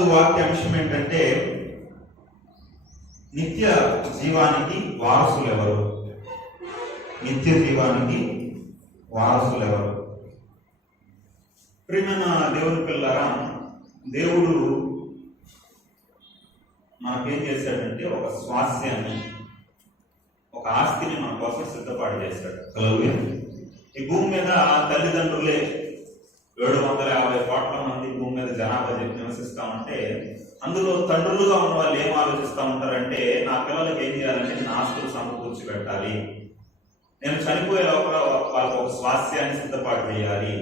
ఈరోజు వాక్యాంశం ఏంటంటే నిత్య జీవానికి వారసులు ఎవరు? నిత్య జీవానికి వారసులు ఎవరు? ప్రియమైన దేవుని పిల్లరా, దేవుడు మనకేం చేశాడంటే ఒక స్వాస్యాన్ని, ఒక ఆస్తిని మన కోసం సిద్ధపాటు చేశాడు. హల్లెలూయా. ఈ భూమి మీద తల్లిదండ్రులే 750 కోట్ల మంది భూమి మీద జనాభా నివసిస్తామంటే అందులో తండ్రులుగా ఉన్న వాళ్ళు ఏం ఆలోచిస్తూ ఉంటారంటే, నా పిల్లలకి ఏం చేయాలంటే నేను ఆస్తులు సమకూర్చి పెట్టాలి, నేను చనిపోయే లోపల వాళ్ళకు ఒక స్వాస్యాన్ని సిద్ధపాటు చేయాలి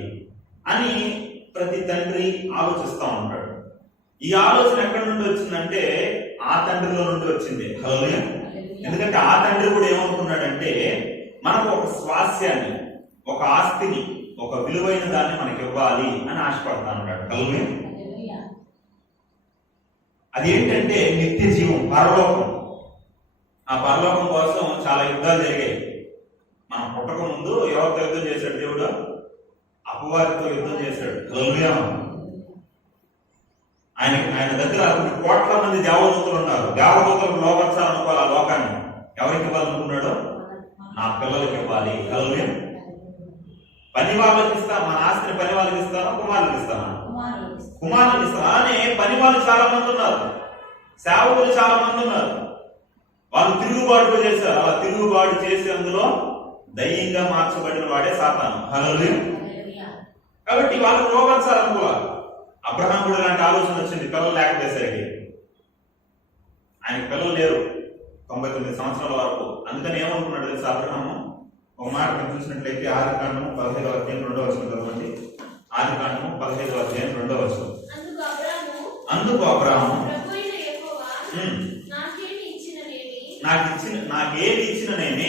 అని ప్రతి తండ్రి ఆలోచిస్తూ ఉంటాడు. ఈ ఆలోచన ఎక్కడి నుండి వచ్చిందంటే ఆ తండ్రిలో నుండి వచ్చింది. హల్లెలూయా. ఎందుకంటే ఆ తండ్రి కూడా ఏమనుకున్నాడంటే మనకు ఒక స్వాస్యాన్ని, ఒక ఆస్తిని, ఒక విలువైన దాన్ని మనకి ఇవ్వాలి అని ఆశపడతా ఉంటాడు. హల్లెలూయా. అదేంటంటే నిత్య జీవం, పరలోకం. ఆ పరలోకం కోసం చాలా యుద్ధాలు జరిగాయి. మనం పుట్టక ముందు ఎవరితో యుద్ధం చేశాడు దేవుడు? అపవాదితో యుద్ధం చేశాడు. హల్లెలూయా. ఆయన దగ్గర కొన్ని కోట్ల మంది దేవదూతలు ఉన్నారు. దేవదూతలకు లోపరచాలనుకోవాలి ఆ లోకాన్ని. ఎవరికి ఇవ్వాలనుకున్నాడు? నా పిల్లలకి ఇవ్వాలి. హల్లెలూయా. పని వాళ్ళకి ఇస్తా, మన ఆస్తిని పని వాళ్ళకి ఇస్తాను, కుమారులకు ఇస్తాను, కుమారులకు ఇస్తాను. అలానే పని వాళ్ళు చాలా మంది ఉన్నారు, సేవకులు చాలా మంది ఉన్నారు. వాళ్ళు తిరుగుబాటు చేశారు. అలా తిరుగుబాటు చేసి అందులో దయ్యంగా మార్చబడిన వాడే సాతాను. హల్లెలూయా. కాబట్టి వాళ్ళకు లోపరచాలనుకోవాలి. అబ్రహాం కూడా ఇలాంటి ఆలోచన వచ్చింది, పిల్లలు లేకపోయేసరికి. ఆయనకి పిల్లలు లేరు 99 సంవత్సరాల వరకు. అందుకని ఏమనుకున్నాడు తెలుసా అబ్రహాము? ఒక మాట మీరు చూసినట్లయితే ఆదికాండము 15వ అధ్యాయం 2వ వచనం చదవండి. ఆదికాండము 15వ అధ్యాయం 2వ వచనం. అందుకు అబ్రహాము నాకేమి ఇచ్చిననేమి,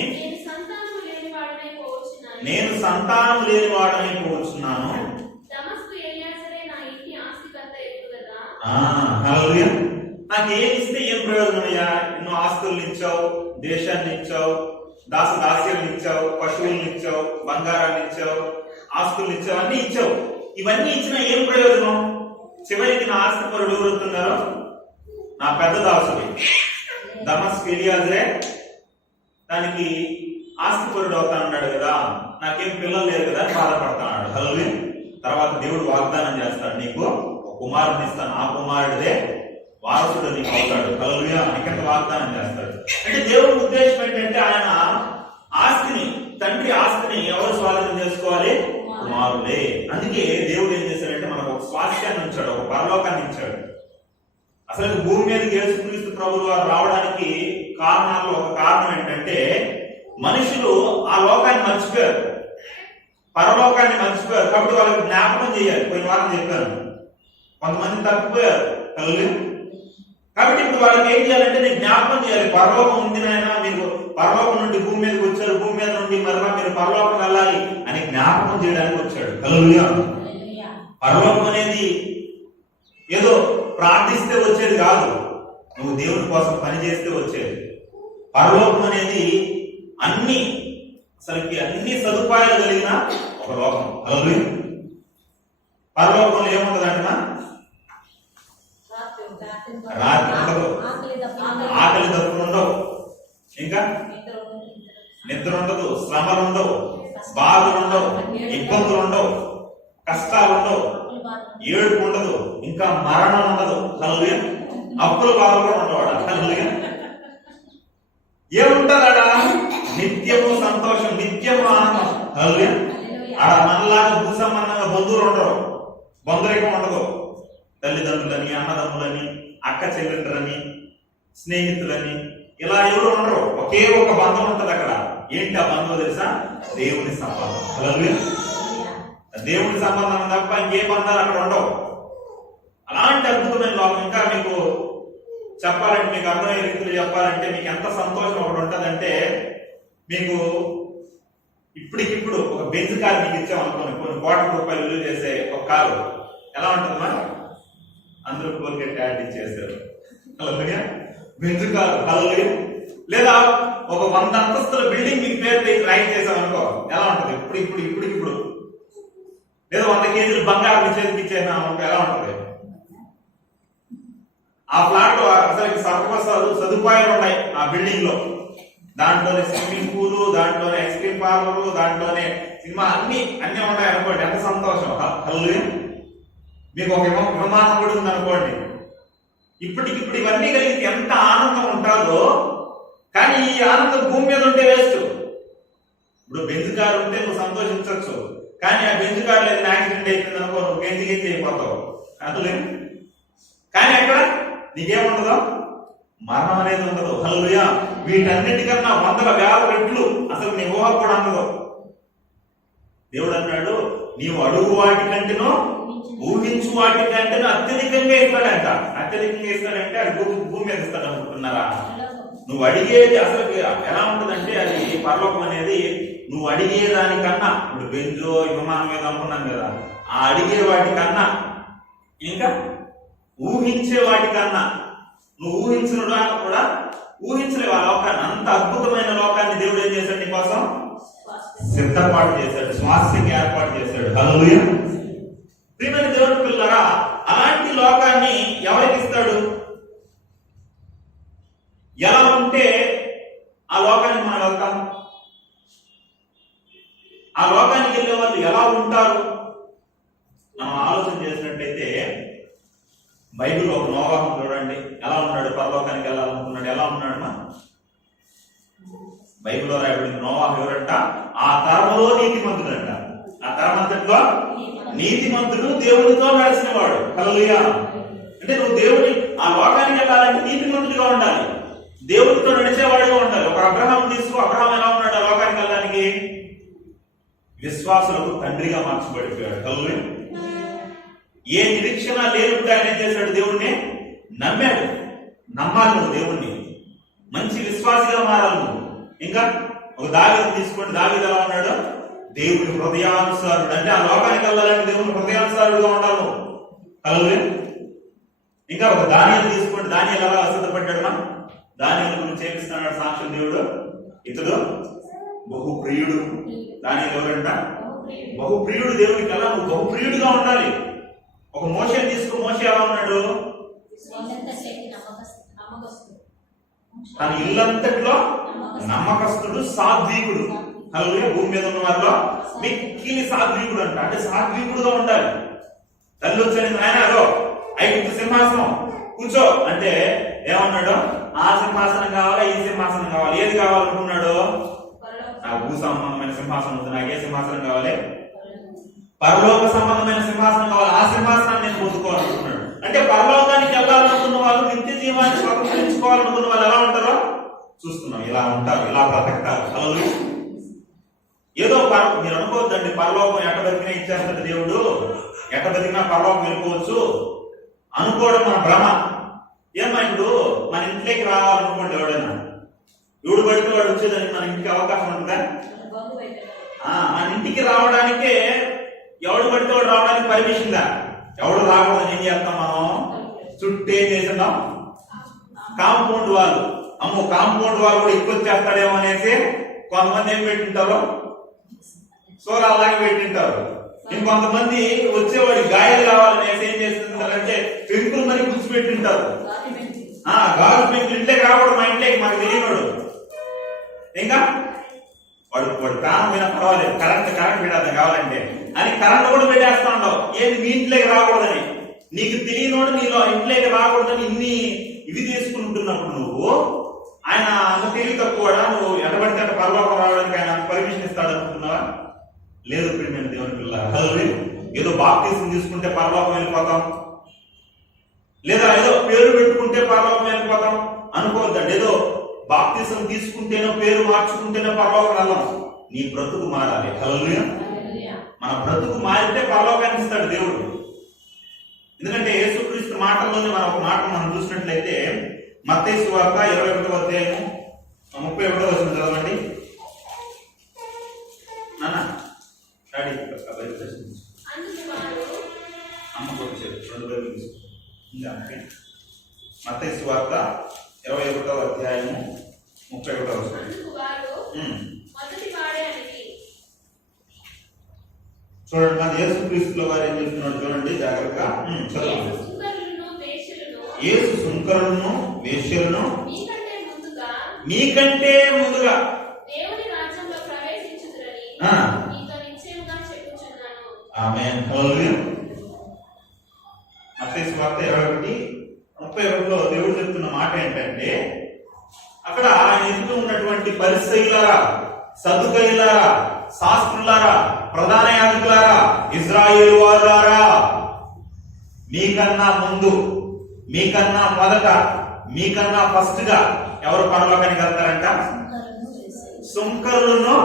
నేను సంతానం లేని వాడనై పోవచ్చున్నాను. హల్లెలూయా. నాకు ఏమి ఇస్తే ఏం ప్రయోజనం అయ్యా? ఎన్నో ఆస్తులు ఇచ్చావు, దేశాన్ని ఇచ్చావు, దాస్యాలను ఇచ్చావు, పశువులను ఇచ్చావు, బంగారాన్ని ఇచ్చావు, ఆస్తులు ఇచ్చావు, అన్ని ఇచ్చావు. ఇవన్నీ ఇచ్చినా ఏం ప్రయోజనం? చివరికి నా ఆస్తి పరుడు ఎవరుతున్నారు? నా పెద్ద దాసుడి దమస్కు ఎలియాజరే దానికి ఆస్తి పరుడు అవుతా ఉన్నాడు కదా, నాకేం పిల్లలు లేరు కదా అని బాధపడతాడు. హల్లెలూయా. తర్వాత దేవుడు వాగ్దానం చేస్తాడు, నీకు కుమారుని ఇస్తాను, ఆ కుమారుడిదే వారసుడు నీకు అవుతాడు. హల్లెలూయా. నీకంత వాగ్దానం చేస్తాడు. అంటే దేవుడి ఉద్దేశం ఏంటంటే ఆయన ఆస్తిని, తండ్రి ఆస్తిని ఎవరు స్వాధీనం చేసుకోవాలి? కుమారుడే. అందుకే దేవుడు ఏం చేశాడంటే మనకు ఒక స్వాస్థ్యాన్ని ఇచ్చాడు, ఒక పరలోకాన్ని ఇచ్చాడు. అసలు భూమి మీదకి యేసుక్రీస్తు ప్రభువు వారు రావడానికి కారణాల్లో ఒక కారణం ఏంటంటే మనుషులు ఆ లోకాన్ని మర్చిపోయారు, పరలోకాన్ని మర్చిపోయారు. కాబట్టి వాళ్ళకి జ్ఞాపకం చేయాలి. పోయిన వారం చెప్పారు, కొంతమంది తప్పిపోయారు. హల్లెలూయా. కాబట్టి ఇప్పుడు వాళ్ళకి ఏం చేయాలంటే నేను జ్ఞాపకం చేయాలి, పరలోకం ఉంది నాయన, మీకు పరలోకం నుండి భూమి మీదకి వచ్చారు, భూమి మీద నుండి మరలా మీరు పరలోకం వెళ్ళాలి అని జ్ఞాపకం చేయడానికి వచ్చాడు. హల్లెలూయా. పరలోకం అనేది ఏదో ప్రార్థిస్తే వచ్చేది కాదు, నువ్వు దేవుని కోసం పని చేస్తే వచ్చేది. పరలోకం అనేది అన్ని సదుపాయాలు కలిగిన ఒక లోకం. హల్లెలూయా. పరలోకంలో ఏముంటదంట? రాత్రి ఉండదు, ఆకలి దప్పులు ఉండవు, ఇంకా నిద్ర ఉండదు, శ్రమలు ఉండవు, బాధలు ఉండవు, ఇబ్బందులు ఉండవు, కష్టాలు ఉండవు, ఏడుపు ఉండదు, ఇంకా మరణం ఉండదు. హల్లెలూయా. అప్పుల బాధలు కూడా ఉండవాడ. హల్లెలూయా. ఏముంటారా? నిత్యము సంతోషం, నిత్యము ఆనందం. హల్లెలూయా. ఆడ మనలాగా భూ సంబంధంగా బంధువులు ఉండరు, బంధురేకం ఉండదు. తల్లిదండ్రులని, అన్నదమ్ములని, అక్క చెల్లెండ్రని, స్నేహితులని ఇలా ఎవరు ఉండరు. ఒకే ఒక బంధం ఉంటది అక్కడ. ఏంటి ఆ బంధం తెలుసా? దేవుని సంబంధం. హల్లెలూయా. దేవుని సంబంధం తప్ప ఇంకే బంధాలు అక్కడ ఉండవు. అలాంటి అద్భుతమైన లోకం. ఇంకా మీకు చెప్పాలంటే, మీకు అర్థమయ్యే రీతిలో చెప్పాలంటే, మీకు ఎంత సంతోషం ఒకటి ఉంటుందంటే, మీకు ఇప్పటికిప్పుడు ఒక బెంజ్ కారు మీకు ఇచ్చామనుకోండి, కొన్ని కోట్ల రూపాయలు విలువ చేసే ఒక కారు ఎలా ఉంటుందమ్మా? అందరూ కోల్గేట్ యాడ్ ఇచ్చేసారు. హల్లెలూయా. Benz car. హల్లెలూయా. లేదా ఒక 100 అంతస్తుల బిల్డింగ్ మీకు పేరు రైట్ చేసామనుకో ఎలా ఉంటుంది? ఇప్పుడు లేదా 100 కేజీలు బంగారం చేతికి ఇచ్చేసామనుకో ఎలా ఉంటుంది? ఆ ఫ్లాట్ లో అసలు సర్వ సదుపాయాలు ఉన్నాయి ఆ బిల్డింగ్ లో. దాంట్లోనే స్విమ్మింగ్ పూల్, దాంట్లోనే ఐస్ క్రీమ్ పార్లర్, దాంట్లోనే సినిమా అన్ని ఉన్నాయి అనుకోండి, ఎంత సంతోషం. హల్లెలూయా. మీకు ఒక విమానం కూడా ఉంది అనుకోండి. ఇప్పటికిప్పుడు ఇవన్నీ కలిగితే ఎంత ఆనందం ఉంటుందో. కానీ ఈ ఆనందం భూమి మీద ఉంటే వేస్ట్. ఇప్పుడు బెంజ్ కారు ఉంటే నువ్వు సంతోషించవచ్చు, కానీ ఆ బెంజ్ కారు లేదు యాక్సిడెంట్ అయిపోయింది అనుకో, నువ్వు గెంజి అయిపోతావు. అసలు కానీ అక్కడ నీకేముండదు, మరణం అనేది ఉండదు. హల్లెలూయా. వీటన్నిటికన్నా 100,000 రెట్లు అసలు నీ ఊహ కూడా అందదు. దేవుడు అన్నాడు, నీవు అడుగు వాటి కంటేనో ఊహించు వాటి కంటేనో అత్యధికంగా ఇస్తాడంట. అత్యధికంగా ఇస్తాడంటే అది భూమి మీద ఇస్తాడు అనుకుంటున్నారా? నువ్వు అడిగేది అసలు ఎలా ఉంటుందంటే, అది పరలోకం అనేది నువ్వు అడిగే దానికన్నా, ఇప్పుడు బెంజో విమానం మీద అనుకున్నాం కదా, ఆ అడిగే వాటి కన్నా, ఇంకా ఊహించే వాటి కన్నా, నువ్వు ఊహించిన కూడా ఊహించలేవు ఆ లోకాన్ని. అంత అద్భుతమైన లోకాన్ని దేవుడు ఏం చేశాడు నీకోసం? సిద్ధపాటు చేశాడు, స్వాస్థ్యంగా ఏర్పాటు చేశాడు. హల్లెలూయా. ప్రియమైన దేవుని పిల్లరా, అలాంటి లోకాన్ని ఎవరికి ఇస్తాడు? ఎలా ఉంటే ఆ లోకానికి మనం వెళ్తాం? ఆ లోకానికి వెళ్ళే వాళ్ళు ఎలా ఉంటారు? మనం ఆలోచన చేసినట్టయితే బైబిల్లో ఒక నోవాహు చూడండి, ఎలా ఉన్నాడు? పరలోకానికి వెళ్ళాలనుకున్నాడు. ఎలా ఉన్నాడు? బైబిల్లో రాయబడిన నోవాహు ఎవరంట? ఆ తరంలో నీతిమంతుడంట. ఆ తరం అంతట్లో నీతిమంతుడు, దేవుడితో నడిచిన వాడు. హల్లెలూయా. అంటే నువ్వు దేవుడి ఆ లోకానికి వెళ్ళాలంటే నీతిమంతుడిగా ఉండాలి, దేవుడితో నడిచేవాడిగా ఉండాలి. ఒక అబ్రహాం తీసుకో, అబ్రహాం ఎలా ఉన్నాడు ఆ లోకానికి వెళ్ళడానికి? విశ్వాసులకు తండ్రిగా మార్చబడిపోయాడు. హల్లెలూయా. ఏ నిరీక్షణ లేకుండా ఆయన ఏం చేశాడు? దేవుణ్ణి నమ్మాడు. నమ్మాలి నువ్వు దేవుణ్ణి, మంచి విశ్వాసిగా మారాలి నువ్వు. ఇంకా ఒక దావీదు తీసుకోండి, దావీదు ఎలా ఉన్నాడు? దేవుని హృదయానుసారుడు. అంటే ఆ లోకానికి వెళ్ళాలంటే దేవుని హృదయానుసారుడుగా ఉండాలి నువ్వు. హల్లెలూయా. ఇంకా ఒక దానియేలు తీసుకోండి, దానియేలు ఎలా సిద్ధపడ్డాడు? దానియేలు గురించి చేపిస్తున్నాడు సాక్ష్యం దేవుడు. ఇతడు బహుప్రియుడు. దానియేలు ఎవరంట? బహుప్రియుడు దేవునికి. ఎలా నువ్వు బహుప్రియుడుగా ఉండాలి. ఒక మోషే తీసుకో, మోషే ఎలా ఉన్నాడు? తన ఇల్లంతట్లో నమ్మకస్తుడు, సాత్వికుడు. హల్లెలూయా. భూమి మీద ఉన్న వారిలో మిక్కిలి సాత్వికుడు అంట. అంటే సాత్వికుడుగా ఉండాలి. తల్లి వచ్చాడు, నాయన అదో ఐగుప్తు సింహాసనం కూర్చో అంటే ఏమన్నాడు? ఆ సింహాసనం కావాలా, ఈ సింహాసనం కావాలి, ఏది కావాలనుకున్నాడు? నాకు భూ సంబంధమైన సింహాసనం ఉంది, నాకు ఏ సింహాసనం కావాలి? పరలోక సంబంధమైన సింహాసనం కావాలి, ఆ సింహాసనాన్ని నేను పొందుకోవాలనుకున్నాడు. అంటే పరలోకానికి వెళ్ళాలనుకున్న వాళ్ళు, నిత్య జీవాన్ని స్వతంత్రించుకోవాలనుకున్న వాళ్ళు ఎలా ఉంటారో చూస్తున్నాం. ఇలా ఉంటారు, ఇలా బ్రతకతారు. హల్లెలూయా. ఏదో మీరు అనుకోవద్దండి, పరలోకం ఎట్ట బతికినా ఇచ్చేస్తాడు దేవుడు, ఎట్ట బతికినా పరలోకం వెళ్ళిపోవచ్చు అనుకోవడం మన భ్రమ. ఏమైండు? మన ఇంట్లోకి రావాలనుకోండి ఎవడైనా, ఎవడు పడితే వాడు వచ్చేదానికి మన ఇంటికి అవకాశం ఉంటుందా? మన ఇంటికి రావడానికే ఎవడు పడితే వాడు రావడానికి పర్మిషన్ దా? ఎవడు రాకూడదని ఏం చేస్తాం మనం? చుట్టూ ఏం చేస్తున్నాం? కాంపౌండ్ వాళ్ళు. అమ్మో కాంపౌండ్ వాళ్ళు కూడా ఎక్కువ చేస్తాడేమో అనేసి కొంతమంది ఏం పెట్టింటారు? సోలాలాగా పెట్టింటారు. ఇంకొంతమంది వచ్చేవాడి గాయాలు కావాలనేసి ఏం చేస్తుంటారంటే పెంకులు మరి కూర్చిపెట్టింటారు. గాజు పెంకులు ఇంట్లోకి రాకూడదు, మా ఇంట్లోకి మాకు తెలియనాడు. ఇంకా వాడు ప్రాణం మీద పర్వాలేదు, కరెంట్ పెట్టేద్దాం కావాలంటే అని కరెంట్ కూడా పెట్టేస్తా ఉండవు. ఏది మీ ఇంట్లోకి రాకూడదని, నీకు తెలియనోడు నీలో ఇంట్లోకి రాకూడదని ఇన్ని ఇవి తీసుకుంటున్నప్పుడు నువ్వు ఆయన అంత తెలివి తక్కువ, నువ్వు ఎటబడితే అటు పరలోకం రావడానికి ఆయన పర్మిషన్ ఇస్తాడు అనుకుంటున్నావా? లేదు ప్రియమైన దేవుని పిల్ల. హల్లెలూయా. ఏదో బాప్తిసం తీసుకుంటే పరలోకం వెళ్ళిపోతాం, లేదా ఏదో పేరు పెట్టుకుంటే పరలోకం వెళ్ళిపోతాం అనుకోవద్దండి. ఏదో బాప్తిసం తీసుకుంటేనో పేరు మార్చుకుంటేనో పరలోకం వెళ్ళాం. నీ బ్రతుకు మారాలి. హల్లెలూయా. మన బ్రతుకు మారితే పరలోకాన్ని ఇస్తాడు దేవుడు. ఎందుకంటే యేసుక్రీస్తు మాటల్లోనే మనం ఒక మాట మనం చూసినట్లయితే మత్తయి సువార్త 21వ అధ్యాయం 31వ వచనం చదవండి. నాన్న డాడీ అమ్మకు వచ్చారు 2 వేలు ఇంకా. మత్తయి సువార్త 21వ అధ్యాయం 31వ వచనం చూడండి. మన యేసుక్రీస్తులో వారు ఏం చెప్తున్నాడు చూడండి జాగ్రత్తగా చదవండి. యేసు సుంకరులను వేశ్యలను మీకంటే ముందుగా దేవుని రాజ్యంలో ప్రవేశించుదురని మీతో నిశ్చయముగా చెప్పుచున్నాను. ఆమేన్. హల్లెలూయా. మత్తయి సువార్త 21:31లో దేవుడు చెప్తున్న మాట ఏంటంటే, అక్కడ ఆయన ఎదుట ఉన్నటువంటి పరిసయ్యులారా, సదుకయ్యులారా, శాస్త్రులారా, ప్రధాన యాజకులారా, ఇశ్రాయేలు వారులారా, మీకన్నా ముందు, మీకన్నా మొదట, మీకన్నా ఫస్ట్ గా ఎవరు పరలోకానికి వెళ్తారంట? సుంకరులను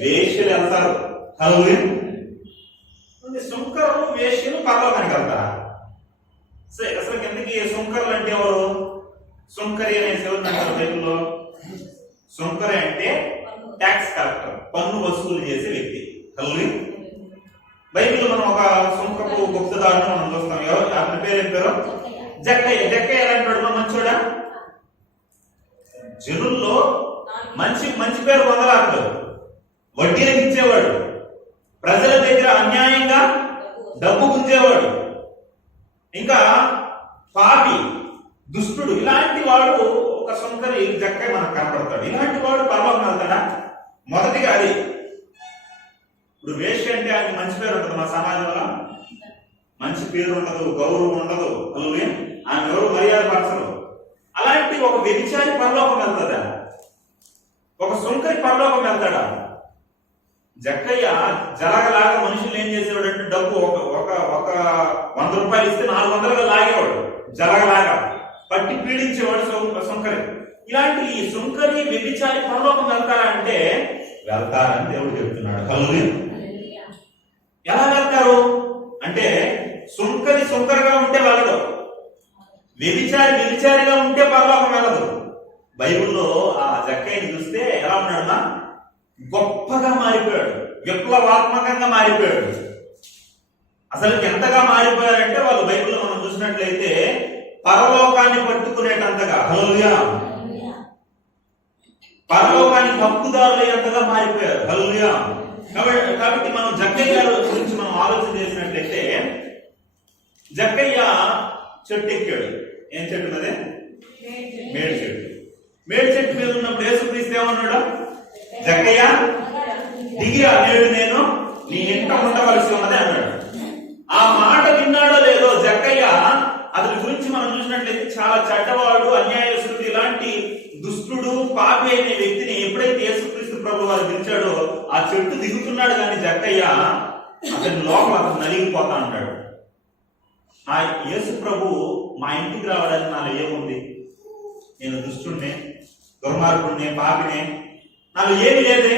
వేశ్యలు వెళ్తారు. హల్లెలూయా. సుంకరులు వేశ్యలు పరలోకానికి వెళ్తారా? అసలు కిందకి సుంకరులు అంటే ఎవరు? సుంకరి అనేసి ఎవరు అంటారు బైబిల్లో? సుంకరి అంటే ట్యాక్స్ కలెక్టర్, పన్ను వసూలు చేసే వ్యక్తి. హల్లెలూయా. బైబిల్లో మనం ఒక సుంకపు గుప్తదారుని మనం చూస్తాం. ఎవరు అతని పేరు? ఏం పేరు? జక్కయ్య. జక్కయ్య ఎలాంటి వాడు? మంచోడా? జనుల్లో మంచి మంచి పేరు పొందలాడు. వడ్డీలకు ఇచ్చేవాడు, ప్రజల దగ్గర అన్యాయంగా డబ్బు గుంజేవాడు, ఇంకా పాపి, దుష్టుడు, ఇలాంటి వాడు ఒక సుంకరి జక్కయ్య మనకు కనపడతాడు. ఇలాంటి వాడు పరలోకం వెళ్తాడా? మొదటిగా అది. ఇప్పుడు వేశ్య అంటే ఆయన మంచి పేరు ఉంటుంది, మా సమాజంలో మంచి పేరు ఉండదు, గౌరవం ఉండదు. హల్లెలూయా. ఆమె ఎవరు మర్యాద పరచరు. అలాంటి ఒక వ్యభిచారి పరలోకం వెళ్తాడా? ఒక సుంకరి పరలోకం వెళ్తాడా? జక్కయ్య జలగలాగా మనుషులు ఏం చేసేవాడు అంటే, డబ్బు ఒక 100 రూపాయలు ఇస్తే 400గా లాగేవాడు. జలగలాగా పట్టి పీడించేవాడు సుంకరి. ఇలాంటి ఈ సుంకరి వ్యభిచారి పరలోకం వెళ్తారా అంటే వెళ్తారని దేవుడు చెప్తున్నాడు. హల్లెలూయా. ఎలా వెళ్తారు అంటే, సుంకరి సుంకరగా ఉంటే వెళ్ళదు, వ్యభిచారిగా ఉంటే పరలోకం వెళ్ళదు. బైబిల్లో ఆ జక్కయ్యని చూస్తే ఎలా ఉన్నాడన్నా? గొప్పగా మారిపోయాడు, విప్లవాత్మకంగా మారిపోయాడు. అసలు ఎంతగా మారిపోయారంటే వాళ్ళు బైబిల్లో మనం చూసినట్లయితే పరలోకాన్ని పట్టుకునేటంతగా, హల్లెలూయా, పరలోకానికి హక్కుదారులయ్యేంతగా మారిపోయారు. హల్లెలూయా. కాబట్టి మనం జక్కయ్య గురించి మనం ఆలోచన చేసినట్లయితే, జక్కయ్య చెట్టు ఎక్కాడు. ఏం చెట్టు అదే? మేడి చెట్టు. మేడి చెట్టు మీద ఉన్నప్పుడు యేసుక్రీస్తు ఏమన్నాడు? జక్కయ్య దిగిరా, నేడు నేను నీ ఇంట ఉండవలసి ఉన్నది అన్నాడు. ఆ మాట విన్నాడో లేదో జక్కయ్య, అతని గురించి మనం చూసినట్లయితే చాలా చెడ్డవాడు, అన్యాయస్తుడు, ఇలాంటి దుష్టుడు, పాపి అనే వ్యక్తిని ఎప్పుడైతే యేసుక్రీస్తు ప్రభు వారు పిలిచాడో ఆ చెట్టు దిగుతున్నాడు. కానీ జక్కయ్య అతని లోపల అతను నలిగిపోతా ఉంటాడు. ఆ యేసు ప్రభు మా ఇంటికి రావడానికి నాలో ఏముంది? నేను దుష్టుడినే, దుర్మార్గుడినే, పాపినే, నాలో ఏమి లేదే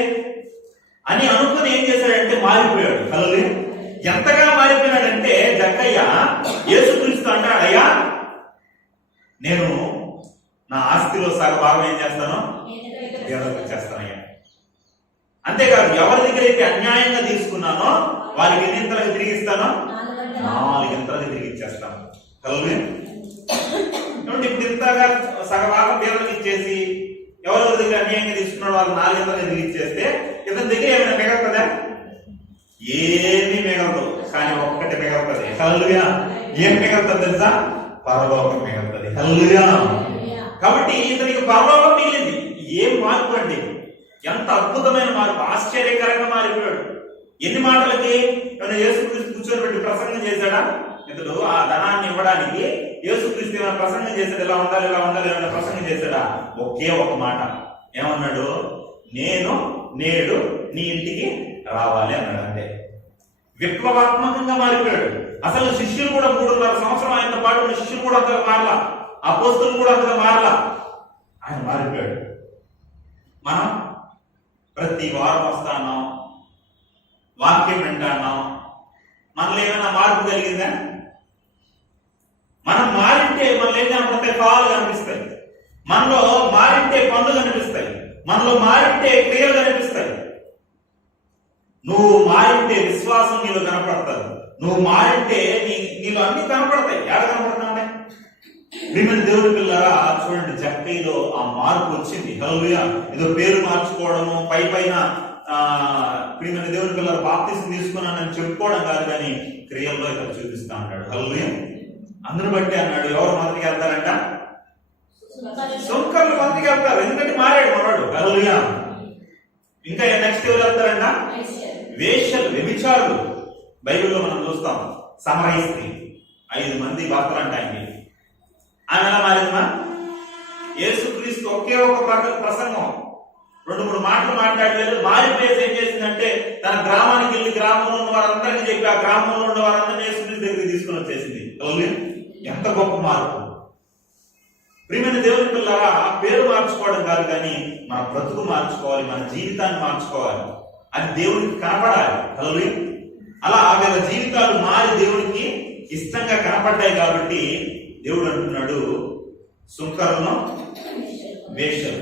అని అనుకుని ఏం చేశాడంటే మారిపోయాడు. హల్లెలూయా. ఎంతగా మారిపోయాడంటే జక్కయ్య యేసుక్రీస్తు అంటాడు, అయ్యా నేను నా ఆస్తిలో సగభాగం ఏం చేస్తాను? దేవుడికి చేస్తానయ్యా. అంతేకాదు, ఎవరి దగ్గర అయితే అన్యాయంగా తీసుకున్నానో వారికి ఎన్నింతలకు తిరిగిస్తానో 4 ఇంతలకు తిరిగి ఇచ్చేస్తాను. హల్లెలూయా. ఇప్పుడు ఇంతగా సగభాగం దేవుడికి ఇచ్చేసి ఎవరెవరి దగ్గర అన్యాయంగా తీసుకున్నాడో వాళ్ళు 4 ఇంతలకు తిరిగి ఇచ్చేస్తే ఇతని దగ్గర ఏమైనా మిగలుతుందా? ఏమీ మిగలదు. కానీ ఒక్కటి మిగలుతుంది. హల్లెలూయా. ఏం మిగలుతుంది తెలుసా? పరలోకం మిగలుతుంది. హల్లెలూయా. కాబట్టి ఇతనికి పరలోకం మిగిలింది. ఏం మార్పు అండి! ఎంత అద్భుతమైన మార్పు! ఆశ్చర్యకరంగా మారిపోయాడు. ఎన్ని మాటలకి? యేసుక్రీస్తు కూర్చొని పెట్టి ప్రసంగం చేశాడా? ఇతడు ఆ ధనాన్ని ఇవ్వడానికి యేసుక్రీస్తు ఏమైనా ప్రసంగం చేశాడు? ఇలా ఉండాలి, ఇలా ఉండాలి, ఏమైనా ప్రసంగం చేశాడా? ఒకే ఒక మాట ఏమన్నాడు? నేను నేడు నీ ఇంటికి రావాలి అన్నాడు. అంతే. విప్లవాత్మకంగా మారిపోయాడు. అసలు శిష్యులు కూడా 3.5 సంవత్సరం ఆయనతో పాటు ఉన్న శిష్యులు కూడా అంతగా మారలా, అపోస్తలులు కూడా అంతగా మారలా. ఆయన మారిపోయాడు. మనం ప్రతి వారం వస్తాను, వాక్యం వింటాను, మనలో ఏమైనా మార్పు కలిగిందా? మనం మారింటే మనలో ఏం కనపడతాయి? ఫలాలు కనిపిస్తాయి. మనలో మారింటే పనులు కనిపిస్తాయి. మనలో మారింటే క్రియలు కనిపిస్తాయి. నువ్వు మారింటే విశ్వాసం నీలో కనపడతాడు. నువ్వు మారింటే నీలో అన్ని కనపడతాయి. ఎక్కడ కనపడుతున్నాయి? ప్రియమైన దేవుడి పిల్లరా, చూడండి, జక్కయ్యలో ఆ మార్పు వచ్చింది. హల్లెలూయా. ఏదో పేరు మార్చుకోవడము, పైన ప్రియమైన దేవుడి పిల్లలు బాప్తిసం తీసుకున్నానని చెప్పుకోవడం కాదు, కానీ క్రియల్లో ఇక్కడ చూపిస్తా ఉంటాడు. హల్లెలూయా. అందరూ బట్టి అన్నాడు, ఎవరు మొదటిగా వెళ్తారు, ఎందుకంటే మారాడు మనవాడు. హల్లెలూయా. ఇంకా నెక్స్ట్ ఎవరు వెళ్తారంట? వేశ్యలు, వ్యభిచారులు. బైబిల్లో మనం చూస్తాం సమరయ స్త్రీ 5 మంది భర్తలు అంట ఆయనకి. ఆమె ఎలా మారిందమ్మా? యేసుక్రీస్తు ఒకే ఒక ప్రసంగం 2-3 మాటలు మాట్లాడలేదు. మారిపోయేసి ఏం చేసిందంటే తన గ్రామానికి వెళ్ళి గ్రామంలో ఉన్న వారందరికీ చెప్పి ఆ గ్రామంలో ఉన్న వారందరినీ యేసుక్రీస్తు దగ్గరికి తీసుకుని వచ్చేసింది. ఎంత గొప్ప మార్పు! ప్రియమైన దేవుని పిల్లరా, పేరు మార్చుకోవడం కాదు కానీ మన బ్రతుకు మార్చుకోవాలి, మన జీవితాన్ని మార్చుకోవాలి. అది దేవునికి కనపడాలి. హల్లెలూయా. అలా వీళ్ళ జీవితాలు మారి దేవునికి ఇష్టంగా కనపడ్డాయి కాబట్టి దేవుడు అంటున్నాడు, సుంకరులను వేశ్యలు.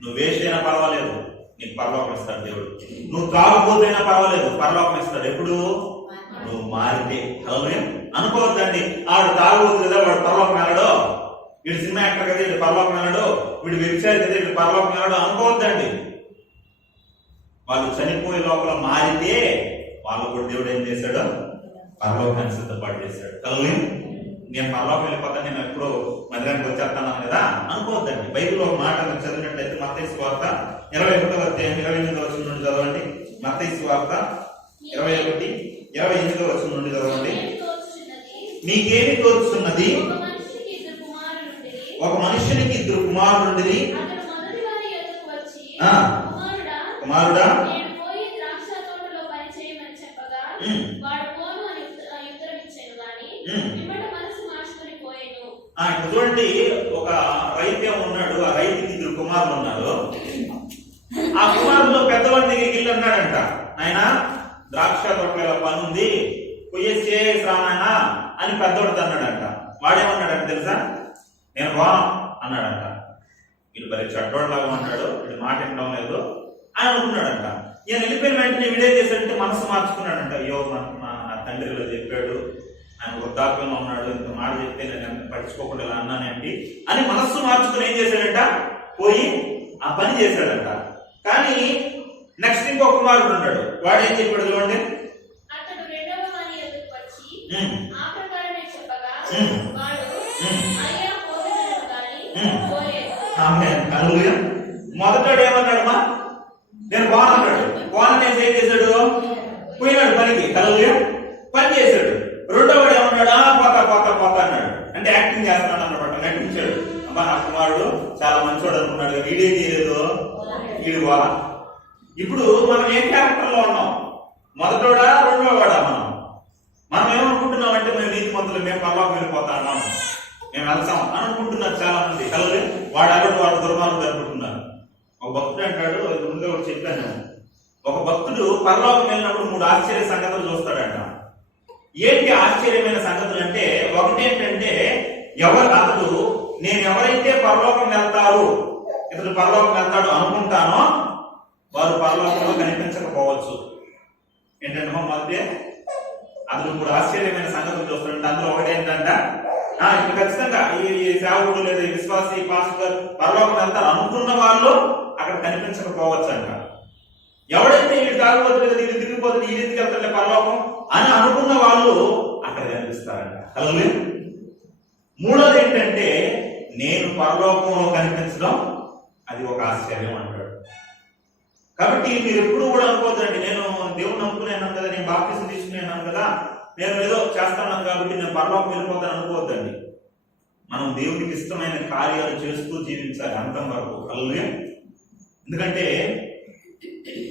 నువ్వు వేశ్యైనా పర్వాలేదు, నీకు పరలోకం ఇస్తాడు దేవుడు. నువ్వు తాగుబోతైనా పర్వాలేదు, పరలోకం ఇస్తాడు. ఎప్పుడు? నువ్వు మారితే. హల్లెలూయా. అనుకోవద్దండి ఆవిడ తాగుబోతు కదా వాడు పరలోకం వెళ్ళడు, వీడు సినిమా యాక్టర్ కదా వీడు పరలోకం వెళ్ళడు, వీడు వ్యభిచారి కదా వీడు పరలోకం వెళ్ళడు అనుకోవద్దండి. వాళ్ళు చనిపోయే లోపల మారితే వాళ్ళు కూడా దేవుడు ఏం చేశాడు? పరలోకాన్ని సిద్ధపాటు చేశాడు. హల్లెలూయా. నేను పరలోకం వెళ్ళిపోతాను, నేను ఎప్పుడో మందిరానికి వచ్చేస్తాను కదా అనుకోవద్దండి. బైబిల్లో ఒక మాట చదివినట్లయితే మత్తయి సువార్త 21వ అధ్యాయం 28వ వచనం నుండి చదవండి. మత్తయి సువార్త 21:28వ వచనం నుండి చదవండి. మీకేమి తోచుతున్నది? ఒక మనుషునికి 2 కుమారులుండిరి. కుమారుడా చూడండి, ఒక రైతు ఉన్నాడు, ఆ రైతుకి 2 కుమారులు ఉన్నారు. ఆ కుమారుల్లో పెద్దవాడి దగ్గరికి వెళ్ళి అన్నాడంట, ఆయన ద్రాక్ష తోటలో పని ఉంది, పోయేసి రానాయన అని పెద్దవాడితో అన్నాడంట. వాడేమన్నాడంట తెలుసా? నేను పోను అన్నాడంట. వీడు మరి చెడ్డోడ్లాగా ఉన్నాడు, వీడు మాట వినడం లేదు అని అనుకున్నాడంట. ఈయన వెళ్ళిపోయిన వెంటనే వీడేం చేశాడంటే మనసు మార్చుకున్నాడంట. అయ్యో నా తండ్రి ఇలా చెప్పాడు, ఆయన వృద్ధాప్యంలో ఉన్నాడు, ఇంత మాట చెప్తే నేను ఎంత పట్టించుకోకుండా ఇలా అన్నానేంటి అని మనస్సు మార్చుకుని ఏం చేశాడంట? పోయి ఆ పని చేశాడంట. కానీ నెక్స్ట్ ఇంకో కుమారుడు ఉన్నాడు, వాడు ఏం చెప్పాడు చూడండి. మొదటాడు ఏమన్నాడమ్మా? నేను బాగున్నాడు, బాగున్నా ఏం చేశాడు? పోయినాడు పనికి. హల్లెలూయా. పని చేశాడు. రెండో వాడు ఏమన్నాడు? పోతా అన్నాడు. అంటే యాక్టింగ్ చేస్తున్నాడు అన్నమాట, నటించాడు. అమ్మా నా కుమారుడు చాలా మంచోడు అనుకున్నాడు, వీడేం చేయలేదు, వీడు పోలా. ఇప్పుడు మనం ఏ క్యారెక్టర్ లో ఉన్నాం? మొదటోడా రెండో వాడా? మనం ఏమనుకుంటున్నాం అంటే మేము నీతిమంతులు, మేము పరలోకం వెళ్ళిపోతా అన్నాం, మేము వెళ్తాం అని అనుకుంటున్నారు చాలా మంది. కలవలే వాడు అక్కడ వాడు దుర్మార్గుడు అనుకుంటున్నారు. ఒక భక్తుడు అంటాడు, ముందే ఒకటి చెప్పాను, ఒక భక్తుడు పరలోకం వెళ్ళినప్పుడు 3 ఆశ్చర్య సంగతులు చూస్తాడంట. ఏంటి ఆశ్చర్యమైన సంగతులు అంటే, ఒకటేంటంటే అతడు నేను ఎవరైతే పరలోకం వెళ్తారు, ఇతడు పరలోకం వెళ్తాడు అనుకుంటానో వారు పరలోకంలో కనిపించకపోవచ్చు. ఏంటంటే మొదటి అతడు 3 ఆశ్చర్యమైన సంగతులు చూస్తాడంటే అందులో ఒకటేంటంట, ఇప్పుడు ఖచ్చితంగా ఈ సేవకుడు లేదా విశ్వాసి పాస్టర్ పరలోకం వెళ్తారు అనుకున్న వాళ్ళు అక్కడ కనిపించకపోవచ్చు అంట. ఎవడైతే వీడు తాగుపోతుంది కదా, ఇది తిరిగిపోతుంది, ఈ రీతికి వెళ్తారులే పరలోకం అని అనుకున్న వాళ్ళు అక్కడ కనిపిస్తారంట. హల్లెలూయా. మూడోది ఏంటంటే నేను పరలోకంలో కనిపించడం అది ఒక ఆశ్చర్యం అంటాడు. కాబట్టి మీరు ఎప్పుడు కూడా అనుకోవద్దండి, నేను దేవుని నమ్ముకున్నాను కదా, నేను బాప్తిసం తీసుకున్నాను కదా, నేను ఏదో చేస్తాను కాబట్టి నేను పరలోకం వెళ్ళిపోతాను అనుకోవద్దండి. మనం దేవునికి ఇష్టమైన కార్యాలు చేస్తూ జీవించాలి అంతం వరకు. హల్లెలూయా. ఎందుకంటే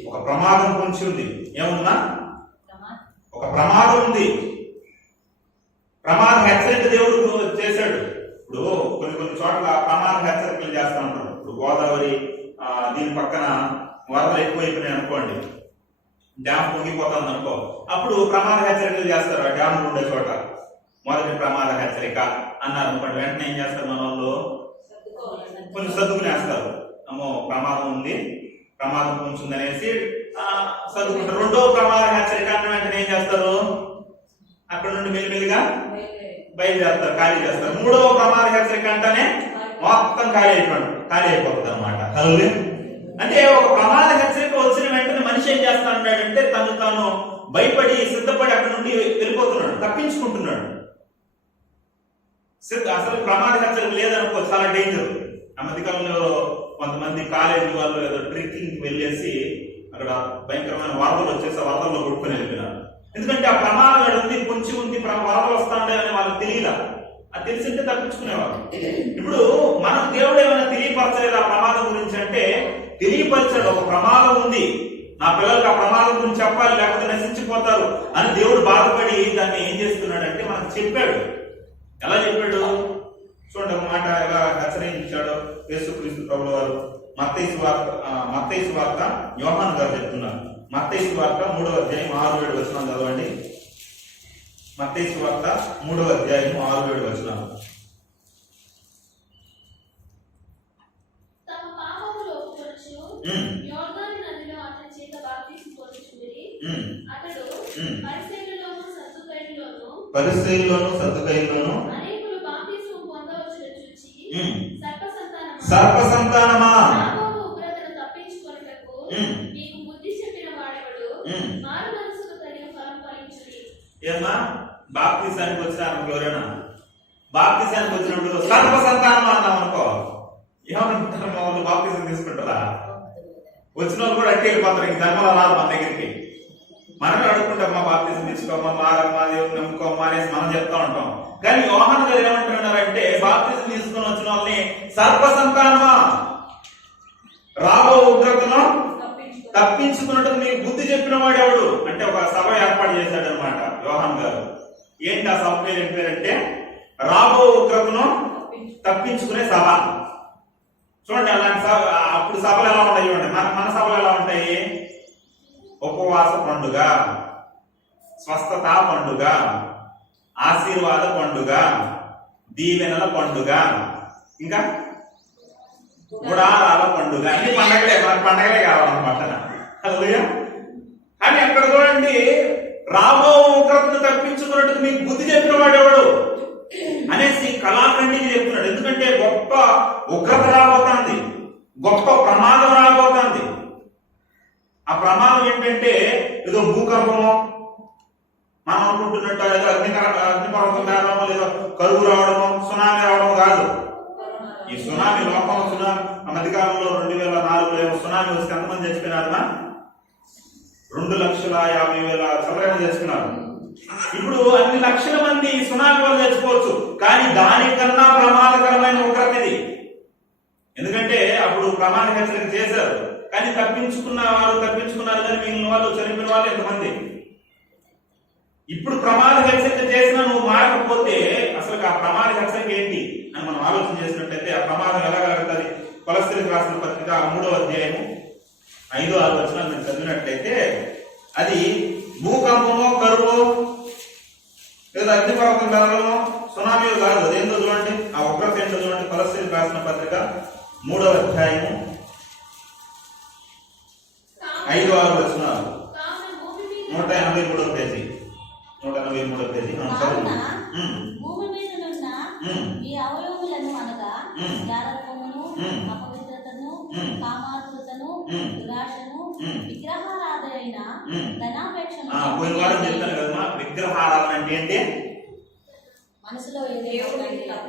ఒక ప్రమాదం పొంచి ఉంది. ఏముందా? ఒక ప్రమాదం ఉంది. ప్రమాద హెచ్చరిక దేవుడు చేశాడు. ఇప్పుడు కొన్ని చోట్ల ప్రమాద హెచ్చరికలు చేస్తా ఉంటారు. ఇప్పుడు గోదావరి దీని పక్కన వరదలు ఎక్కువైపోయినాయి అనుకోండి, డ్యామ్ పొంగిపోతుంది అనుకో, అప్పుడు ప్రమాద హెచ్చరికలు చేస్తారు. ఆ డ్యామ్ ఉండే చోట మొదటి ప్రమాద హెచ్చరిక అన్నారు అనుకోండి, వెంటనే ఏం చేస్తారు మన వాళ్ళు? కొంచెం సర్దుకునేస్తారు. అమ్మో ప్రమాదం ఉంది, ప్రమాదం పొంచుంది అనేసి చదువుకుంటారు. రెండో ప్రమాద హెచ్చరిక అన్న వెంటనే ఏం చేస్తారు? అక్కడ నుండి మెల్లిమెల్లిగా బయలుదేరుతారు, ఖాళీ చేస్తారు. మూడవ ప్రమాద హెచ్చరిక అంటేనే మొత్తం ఖాళీ అయిపోతుంది అనమాట. హల్లెలూయా. అంటే ఒక ప్రమాద హెచ్చరిక వచ్చిన వెంటనే మనిషి ఏం చేస్తాడంటే తాను భయపడి సిద్ధపడి అక్కడ నుండి వెళ్ళిపోతున్నాడు, తప్పించుకుంటున్నాడు. అసలు ప్రమాద హెచ్చరిక లేదనుకో, చాలా డేంజర్. ఆ మధ్యకాలంలో కొంతమంది కాలేజీ వాళ్ళు ఏదో ట్రెక్కింగ్ వెళ్ళేసి అక్కడ భయంకరమైన వరదలు వచ్చేసి ఆ వరదల్లో కొట్టుకుని వెళ్ళిపోయినారు. ఎందుకంటే ఆ ప్రమాదం ఉంది, పొంచి ఉంది, వరదలు వస్తాండే అని వాళ్ళకి తెలియదా. అది తెలిసింటే తప్పించుకునేవాళ్ళు. ఇప్పుడు మనకు దేవుడు ఏమైనా తెలియపరచలేదు ఆ ప్రమాదం గురించి అంటే తెలియపరచాడు. ఒక ప్రమాదం ఉంది, నా పిల్లలకు ఆ ప్రమాదం గురించి చెప్పాలి, లేకపోతే నశించిపోతారు అని దేవుడు బాధపడి దాన్ని ఏం చేస్తున్నాడంటే మనకు చెప్పాడు. ఎలా చెప్పాడు చూడండి, ఒక మాట ఎలా హెచ్చరించాడో యేసుక్రీస్తు ప్రభువు వారు. మత్తయి సువార్త యోహాను గారు చెప్తున్నారు. మత్తయి సువార్త 3వ అధ్యాయం 6-7 వచనాలు చదవండి. మత్తయి సువార్త 3వ అధ్యాయం 6-7 వచనాలు. తమ పాపములు ఒప్పుకొనుచు యోర్దాను నదిలో అతని చేత బాప్తిస్మం పొందుచుండిరి. అతడు పరిసయ్యుల్లోను సద్దుకయ్యుల్లోను అనేకులు బాప్తిస్మం పొందవచ్చును చూచి సర్ప సంతానమా రాబోవు ఉగ్రతను తప్పించుకొనుటకు మీకు బుద్ధి చెప్పిన వాడెవడు మారు మనసుకు తగిన ఫలం ఫలించుడి. ఏమ్మా బాప్తిసానికి వచ్చినారు ఎవరైనా బాప్తిసానికి వచ్చినప్పుడు సర్ప సంతానం అన్నాం అనుకో, ఏమనుకుంటారు మా వాళ్ళు బాప్తిసం తీసుకుంటారా? వచ్చిన వాళ్ళు కూడా అట్టి వెళ్ళిపోతారు. ఇంక ధర్మలా రాదు మన దగ్గరికి. మనమే అడుగుకుంటాం, మా బాప్తిసం తీసుకోమా, మారమ్మా, దేవుని నమ్ముకోమా అనేసి మనం చెప్తా ఉంటాం. కానీ యోహాను గారు ఏమంటున్నారంటే బాప్తిసం తీసుకొని వచ్చిన వాళ్ళని సర్ప సంతానమా రాబో ఉగ్రతను తప్పించుకున్నట్టు మీకు బుద్ధి చెప్పిన వాడు ఎవడు అంటే ఒక సభ ఏర్పాటు చేశాడు అనమాట యోహాను గారు. ఏంటి ఆ సభ పేరు? ఏం పేరంటే రాబో ఉగ్రతను తప్పించుకునే సభ. చూడండి అలాంటి సభ. అప్పుడు సభలు ఎలా ఉంటాయి చూడండి. మన సభలు ఎలా ఉంటాయి? ఉపవాస పండుగ, స్వస్థత పండుగ, ఆశీర్వాద పండుగ, దీవెనల పండుగ, ఇంకా గుడారాల పండుగ. అన్ని పండగలే, మన పండగలే కావాలన్నమాట. కానీ అక్కడ చూడండి, రాబో ఉగ్రతను తప్పించుకున్నట్టు మీకు బుద్ధి చెప్పిన వాడు ఎవడు అనేసి కళాఖండికి చెప్తున్నాడు. ఎందుకంటే గొప్ప ఉగ్రత రాబోతుంది, గొప్ప ప్రమాదం రాబోతుంది. ఆ ప్రమాదం ఏంటంటే ఏదో భూకంపము మనం అనుకుంటున్నట్టు, ఏదో అగ్నిపర్వతం కావడమో, లేదో కరువు రావడమో, సునామీ రావడమో కాదు. ఈ సునామీ లోకం సునామీ మధ్యకాలంలో 2004లో సునామీ వస్తే ఎంతమంది చచ్చిపోయినారన్నా? 2,50,000 చదరగా చచ్చిపోయినారు. ఇప్పుడు అన్ని లక్షల మంది సునామీ వల్ల చచ్చిపోవచ్చు, కానీ దానికన్నా ప్రమాదకరమైన ఉగ్రత ఇది. ఎందుకంటే అప్పుడు ప్రమాద హెచ్చరిక చేశారు, కానీ తప్పించుకున్నారు కానీ మిగిలిన వాళ్ళు, చనిపోయిన వాళ్ళు ఎంతమంది? ఇప్పుడు ప్రమాద హెచ్చరిక చేసినా నువ్వు మారకపోతే అసలు ఆ ప్రమాద హెచ్చరిక ఏంటి అని మనం ఆలోచన చేసినట్లయితే ఆ ప్రమాదం ఎలా కలుగుతుంది? కొలస్సీలకు రాసిన పత్రిక 3వ అధ్యాయము 5-6 వచనాలు మీరు చదివినట్లయితే అది భూకంపమో, కరువు, లేదా అగ్నిపర్వతం కలగడమో, సునామీలు కాదు. అదేందో చూడండి, ఆ ఉగ్రత ఏంటో చూడండి. కొలస్సీలకు రాసిన పత్రిక 3వ అధ్యాయము 5-6 వచనాలు. 183వ పేజీ. 183వ పేజీ. భూమి మీద ఉన్న ఈ అవయవములను అనగా జారత్వమును, అపవిత్రతను, కామాతురతను, దురాశను, విగ్రహారాధన, ధనాపేక్షను. పోయిన వారం చెప్తాను కదమ్మా, విగ్రహారాధన అంటే ఏంటి? మనసులో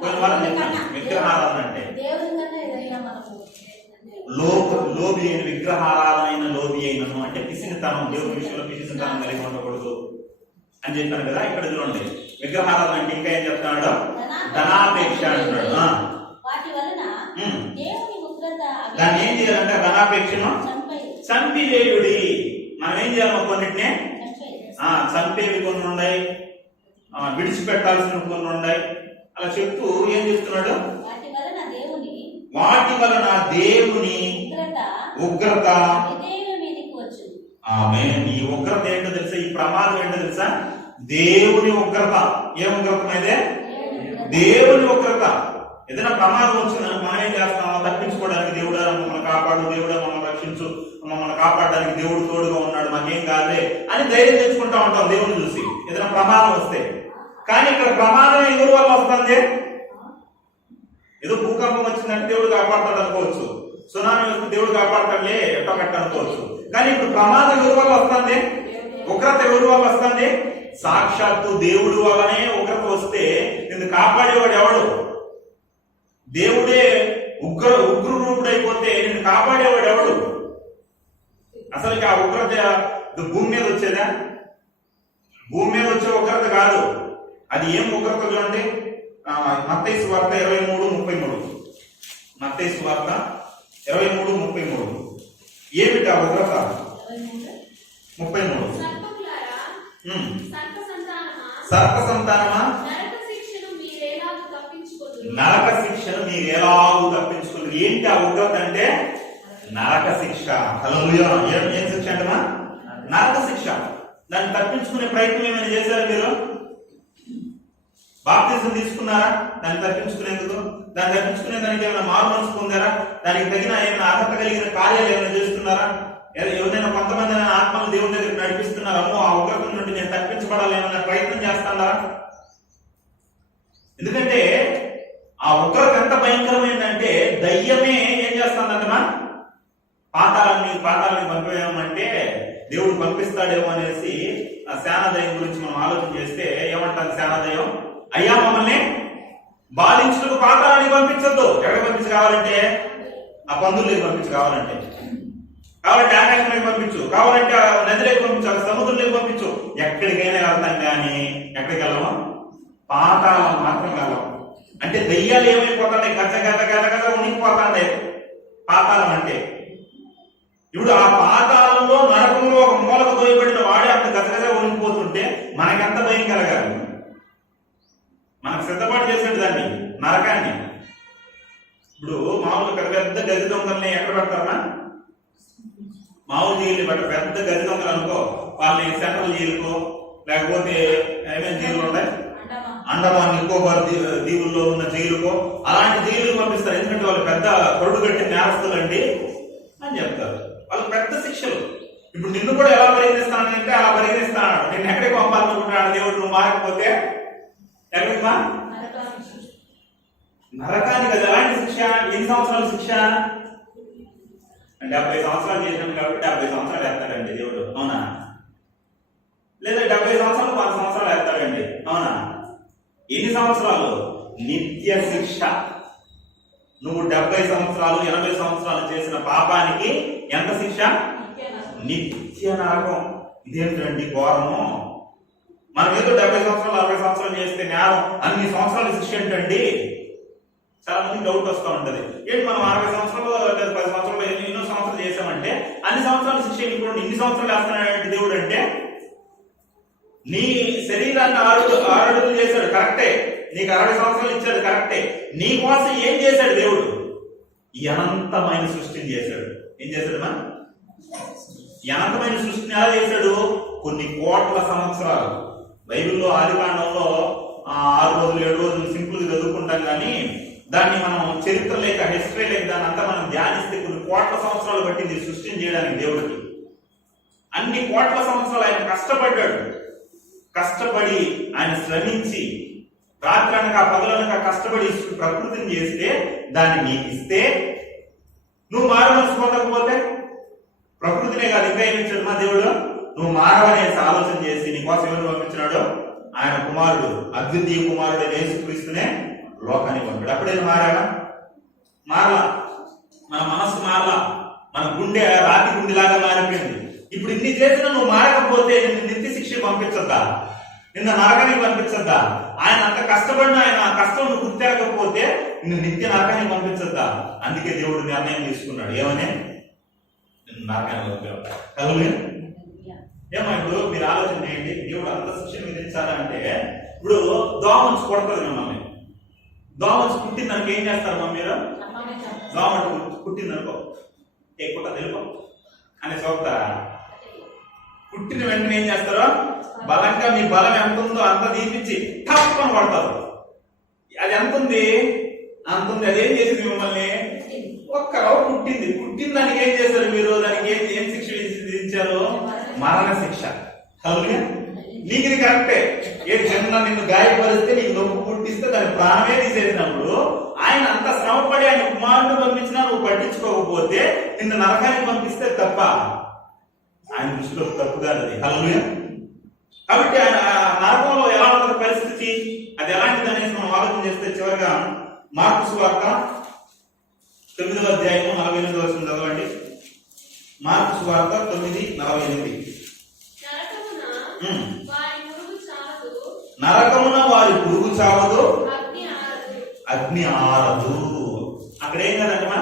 పోయిన వారం చెప్తాను. విగ్రహారాధన అంటే దేవుని కన్నా ఏదైనా మనకు లోబి అయిన, విగ్రహారాధన అయిన లోబి అయినను అంటే పిసినితనం, దేవుడి విషయంలో పిసినితనం కలిగి ఉండకూడదు అని చెప్పాను కదా. ఇక్కడ చూడండి, విగ్రహారాధన అంటే ఇంకా ఏం చెప్తున్నాడు? ధనాపేక్ష అంటున్నాడు. వాటి వలన దేవుని ఉగ్రత. దాన్ని ఏం చేయాలంటే ధనాపేక్షను చంపివేయుడి. మనం ఏం చేయాలి? కొన్నిటినే చంపేవి కొన్ని ఉన్నాయి, విడిచిపెట్టాల్సిన కొన్ని ఉన్నాయి. అలా చెప్తూ ఏం చేస్తున్నాడు? వాటి వలన దేవుని ఉగ్రత. ఆమేన్. ఈ ఉగ్రత ఏంటో తెలుసా? ఈ ప్రమాదం ఏంటో తెలుసా? దేవుని ఉగ్రత. ఏ ఉగ్రత అయితే? దేవుని ఉగ్రత. ఏదైనా ప్రమాదం వచ్చిందని మనం ఏం చేస్తామో తప్పించుకోవడానికి దేవుడా మమ్మల్ని కాపాడు, దేవుడా మమ్మల్ని రక్షించు, మమ్మల్ని కాపాడడానికి దేవుడు తోడుగా ఉన్నాడు, మాకేం కాదే అని ధైర్యం తెచ్చుకుంటా ఉంటాం దేవుని చూసి ఏదైనా ప్రమాదం వస్తే. కానీ ఇక్కడ ప్రమాదం ఎవరి వల్ల వస్తుంది? ఏదో భూకంపం వచ్చిందంటే దేవుడు కాపాడతాడు అనుకోవచ్చు, సునామీ వస్తే దేవుడు కాపాడతాడులే ఎట్టో కట్ట అనుకోవచ్చు. కానీ ఇప్పుడు ప్రమాదం ఎవరి వల్ల వస్తుంది? ఉగ్రత ఎవరి వల్ల వస్తుంది? సాక్షాత్తు దేవుడు వల్లనే ఉగ్రత వస్తే నిన్ను కాపాడేవాడు ఎవడు? దేవుడే ఉగ్రరూపుడైపోతే నిన్ను కాపాడేవాడు ఎవడు? అసలుకి ఆ ఉగ్రత భూమి మీద వచ్చేదా? భూమి మీద వచ్చే ఉగ్రత కాదు. అది ఏం ఉగ్రత చూడండి, మత్తయి సువార్త 23:33. మత్తయి సువార్త 23:33. ఏమిటి ఆ ఉగ్రత? 33. సర్పములారా, సర్ప సంతానమా, సర్ప సంతానమా, నరక శిక్షను మీరెలాగూ తప్పించుకొందురు. నరక శిక్షను మీరు ఎలాగూ తప్పించుకుంటారు. ఏంటి ఆ ఉగ్రత అంటే? నరక శిక్ష. హల్లెలూయా. ఏం శిక్ష అంటమా? నరక శిక్ష. దాన్ని తప్పించుకునే ప్రయత్నం ఏమైనా చేశారు మీరు? బాప్తిజం తీసుకున్నారా దాన్ని తప్పించుకునేందుకు? దాన్ని తప్పించుకునే దానికి ఏమైనా మారు మనసు పొందారా? దానికి తగిన ఏమైనా అర్హత కలిగిన కార్యాలు ఏమైనా చేస్తున్నారా? ఎవరైనా కొంతమంది ఆత్మలు దేవుని దగ్గర నడిపిస్తున్నారా? ఆ ఉగ్రత నుండి నేను తప్పించబడాలి ఏమైనా ప్రయత్నం చేస్తారా? ఎందుకంటే ఆ ఉగ్రత ఎంత భయంకరమైందంటే దయ్యమే ఏం చేస్తుందంటమా, పాతాళాన్ని పంపేయమంటే దేవుడు పంపిస్తాడేమో అనేసి ఆ సేనాదయం గురించి మనం ఆలోచన చేస్తే ఏమంటారు సేనాదయం? అయ్యా మమ్మల్ని బాధించుటకు పాతాళానికి పంపించొద్దు. ఎక్కడికి పంపించి కావాలంటే ఆ పందుల్లోకి పంపించి కావాలంటే ఆకాశంలోకి పంపించు, కావాలంటే నదిలోకి పంపించు, సముద్రంలోకి పంపించు. ఎక్కడికైనా వెళ్తాం కానీ ఎక్కడికి వెళ్ళము? పాతాళం మాత్రం వెళ్ళం. అంటే దయ్యాలు ఏమైపోతాయి? గజ గజ గజ గజ ఉనికిపోతాయి పాతాళం అంటే. ఇప్పుడు ఆ పాతాళంలో నరకంలో ఒక మూలకు తోయబడిన వాడే అక్కడ గజగజ ఉనికిపోతుంటే మనకెంత భయం కలగాలి? మనకు సిద్ధపాటు చేసేది దాన్ని, నరకాన్ని. ఇప్పుడు మామూలు పెద్ద గది దొంగల్ని ఎక్కడ పెడతారా? మామూలు జైలు బట్ట పెద్ద గది దొంగలు అనుకో, వాళ్ళని సెంట్రల్ జైలుకో లేకపోతే ఏమేమి జైలు ఉంటాయి, అండమాన్ నికోబార్ దీవుల్లో ఉన్న జైలుకో అలాంటి జైలుకు పంపిస్తారు. ఎందుకంటే వాళ్ళు పెద్ద కొరడు కట్టిన నేరస్తులు అండి అని చెప్తారు. వాళ్ళు పెద్ద శిక్షలు. ఇప్పుడు నిన్ను కూడా ఎలా పరిగణిస్తానంటే అలా పరిగణిస్తాడు. నేను ఎక్కడికి పంపాలనుకుంటున్నాడు దేవుడు? నువ్వు మారకపోతే ఎక్కడికి మా? నరకానికి. అది ఎలాంటి శిక్ష? ఎన్ని సంవత్సరాల శిక్ష? 70 సంవత్సరాలు చేసినాం కాబట్టి 70 సంవత్సరాలు వేస్తాడండి దేవుడు, అవునా? లేదా 70 సంవత్సరాలు 10 సంవత్సరాలు వేస్తాడండి, అవునా? ఎన్ని సంవత్సరాలు? నిత్య శిక్ష. నువ్వు 70 సంవత్సరాలు 80 సంవత్సరాలు చేసిన పాపానికి ఎంత శిక్ష? నిత్య నరకం. ఇదేంటండి ఘోరము? మనం ఏదో 70 సంవత్సరాలు 60 సంవత్సరాలు చేస్తే నేరం, అన్ని సంవత్సరాల శిక్ష ఏంటండి? చాలా మంది డౌట్ వస్తూ ఉంటది. ఏంటి మనం 60 సంవత్సరాలు లేదా 10 సంవత్సరాలు ఎన్నో సంవత్సరాలు చేసామంటే అన్ని సంవత్సరాల శిక్ష ఇప్పుడు ఇన్ని సంవత్సరాలు వేస్తున్నాడు దేవుడు అంటే? నీ శరీరాన్ని 6 అడుగులు చేశాడు, కరెక్టే. నీకు 60 సంవత్సరాలు ఇచ్చాడు, కరెక్టే. నీ కోసం ఏం చేశాడు దేవుడు? ఈ అనంతమైన సృష్టిని చేశాడు. ఏం చేశాడు? ఈ అనంతమైన సృష్టిని ఎలా చేశాడు? కొన్ని కోట్ల సంవత్సరాలు. బైబిల్లో ఆదికాండంలో 6 రోజులు 7 రోజులు సింపుల్ గా చదువుకుంటాం కానీ దాన్ని మనం చరిత్ర లేక హిస్టరీ లేక దాన్ని అంతా మనం ధ్యానిస్తే కొన్ని కోట్ల సంవత్సరాలు పట్టింది సృష్టిని చేయడానికి దేవుడికి. అన్ని కోట్ల సంవత్సరాలు ఆయన కష్టపడ్డాడు. కష్టపడి ఆయన శ్రమించి రాత్రనక పగలనక కష్టపడి ప్రకృతిని చేస్తే దాన్ని నీకు ఇస్తే నువ్వు మారు మనసు పొందకపోతే ప్రకృతినే కాదు ఇంకా ఏమిచ్చాడు మా దేవుడు? నువ్వు మారవనేసి ఆలోచన చేసి నీ కోసం ఎవరు పంపించినాడు? ఆయన కుమారుడు, అద్వితీయ కుమారుడు యేసుక్రీస్తునే లోకానికి పంపాడు. అప్పుడేదో మారాడా? మారలా. మన మనస్సు మారలా. మన గుండె రాతి గుండెలాగా మారిపోయింది. ఇప్పుడు ఇన్ని చేసినా నువ్వు మారకపోతే నిన్ను నిత్య శిక్ష పంపించద్దా? నిన్న నరకానికి పంపించద్దా? ఆయన అంత కష్టపడిన ఆయన కష్టం నువ్వు గుర్తెరగకపోతే నిన్ను నిత్య నరకానికి పంపించద్దా? అందుకే దేవుడు నిర్ణయం తీసుకున్నాడు. ఏమని? నిన్ను నరకానికి పంపించాలి. ఏమో ఇప్పుడు మీరు ఆలోచన చేయండి. దేవుడు అంత శిక్షను విధించాలంటే ఇప్పుడు దోమ వచ్చి కొడుతుంది మిమ్మల్ని. దోమ వచ్చి పుట్టిందనుకో ఏం చేస్తారు మా మీరు? దోమ పుట్టిందనుకో ఏ కుట్ట తెలుపో అని చూపుతారా? పుట్టిన వెంటనే ఏం చేస్తారో బలంగా మీ బలం ఎంత ఉందో అంత తీపించి తప్పని పడతారు. అది ఎంత ఉంది అంత ఉంది. అది ఏం చేసింది మిమ్మల్ని? ఒక్క రవ్వ పుట్టింది. పుట్టిన దానికి ఏం చేశారు మీరు? దానికి ఏం శిక్ష విధించారు? మరణ శిక్ష. నీకు ఇది కరెక్టే. ఏది చిన్న నిన్ను గాయపరిస్తే నీకు నొప్పి పుట్టిస్తే దాని ప్రాణమే తీసేసినప్పుడు ఆయన అంత శ్రమపడి ఆయన కుమారుడు పంపించినా నువ్వు పట్టించుకోకపోతే నిన్ను నరకానికి పంపిస్తే తప్ప ఆయన దృష్టిలో తప్పుగా అది. కాబట్టి ఆయన నరకంలో ఎలా ఉంటుంది పరిస్థితి, అది ఎలాంటిది అనేసి మనం ఆలోచన చేస్తే చివరిగా మార్కు సువార్త 9వ అధ్యాయము 48వ వచనం చదవండి. మార్కు సువార్త 9:48. నరకమున వారి పురుగు చావదు, అగ్ని ఆరదు. అక్కడ ఏం కదంటమా?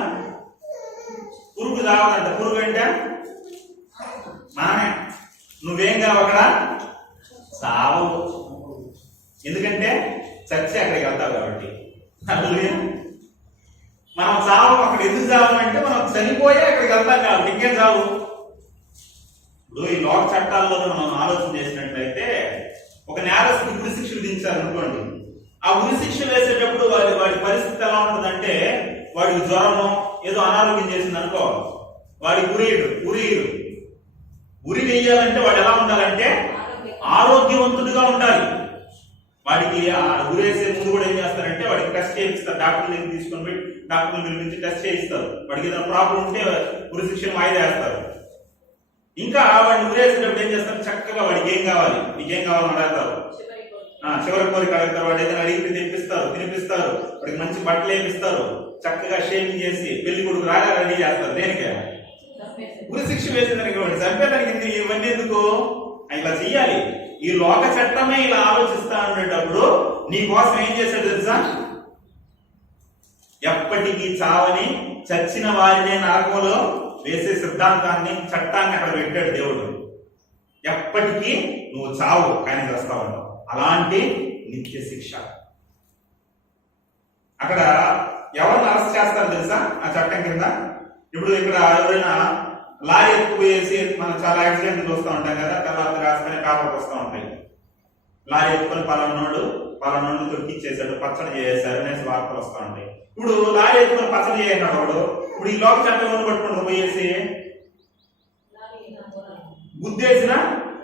పురుగు చావదంట. పురుగు అంటే మనమే. నువ్వేం కావు అక్కడ? చావు. ఎందుకంటే చచ్చి అక్కడికి వెళ్తావు కాబట్టి. మనం చావు. అక్కడ ఎందుకు చావాలంటే మనం చనిపోయి అక్కడికి వెళ్తాం కాబట్టి. ఇంకేం చావు? ఇప్పుడు ఈ లోక చట్టాల్లో మనం ఆలోచన చేసినట్లయితే ఒక నేరస్తుడికి ఉరి శిక్ష విధించారు అనుకోండి. ఆ ఉరి శిక్ష వేసేటప్పుడు వాడి పరిస్థితి ఎలా ఉంటుందంటే, వాడికి జ్వరమో ఏదో అనారోగ్యం చేసింది అనుకో, వాడికి ఉరి వేయాలంటే వాడు ఎలా ఉండాలంటే ఆరోగ్యవంతుడిగా ఉండాలి. వాడికి ఉరేసే ముందు కూడా ఏం చేస్తారంటే వాడికి టెస్ట్ చేయిస్తారు. డాక్టర్ని తీసుకొని పోయి డాక్టర్ని పిలిపించి టెస్ట్ చేయిస్తారు. వాడికి ఏదైనా ప్రాబ్లం ఉంటే ఉరి శిక్షను వాయిదా వేస్తారు. ఇంకా వాడిని ఉరేసేటప్పుడు ఏం చేస్తారు? చక్కగా వాడికి ఏం కావాలి, నీకేం కావాలని అడుగుతారు. చివరి కోరిక అడుగుతారు. వాడు ఏదైనా అడిగితే తెప్పిస్తారు, తినిపిస్తారు. వాడికి మంచి బట్టలు వేపిస్తారు. చక్కగా షేవింగ్ చేసి పెళ్లి కొడుకు రాగా రెడీ చేస్తారు. దేనికి? ఉరి శిక్ష వేసేదానికి. వాడు చంపేదానికి. ఇవన్నీ ఎందుకు? ఇలా చెయ్యాలి. ఈ లోక చట్టమే ఇలా ఆలోచిస్తా ఉండేటప్పుడు నీ కోసం ఏం చేశాడు తెలుసా? ఎప్పటికీ చావని చచ్చిన వారినే నరకంలో వేసే సిద్ధాంతాన్ని, చట్టాన్ని అక్కడ పెట్టాడు దేవుడు. ఎప్పటికీ నువ్వు చావు కానీ చేస్తా ఉంటావు. అలాంటి నిత్య శిక్ష. అక్కడ ఎవరిని అరెస్ట్ చేస్తారు తెలుసా ఆ చట్టం కింద? ఇప్పుడు ఇక్కడ ఎవరైనా లారీ ఎత్తుకుపోయేసి, మనం చాలా యాక్సిడెంట్లు చూస్తూ ఉంటాం కదా, తర్వాత రాసుకునే పేపర్కి వస్తూ ఉంటాయి. లారీ ఎత్తుకొని పలానోడు తొక్కిచ్చేసాడు, పచ్చడి చేసేసారు అనేసి వార్తలు వస్తూ ఉంటాయి. ఇప్పుడు లారీ ఎత్తుకొని పచ్చడి చేయన్నాడు వాడు. ఇప్పుడు ఈ లోక చట్టం ఎవరు పట్టుకుంటుంది? పోయేసి గుద్దేసిన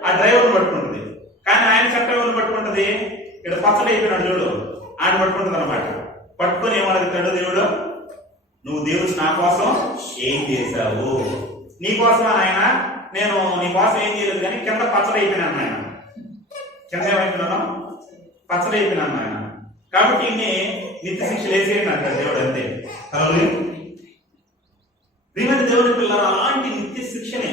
ఆ డ్రైవర్ని పట్టుకుంటుంది. కానీ ఆయన చట్టం ఎవరు పట్టుకుంటుంది? ఇక్కడ పచ్చడి అయిపోయినాడు చూడు, ఆయన పట్టుకుంటుంది అనమాట. పట్టుకొని ఏమడుగుతాడు దేవుడు? నువ్వు దేవుడు నా కోసం ఏం చేశావు? నీ కోసం ఆయన, నేను నీ కోసం ఏం చేయలేదు కానీ కింద పచ్చడి అయిపోయినాను ఆయన. కింద ఏమైపోయినాను? పచ్చడి అయిపోయినాను ఆయన. కాబట్టి ఇన్ని నిత్య శిక్ష వేసేయండి అంటాడు దేవుడు. అంతే. ప్రియమైన దేవుని పిల్లలు, అలాంటి నిత్య శిక్షనే,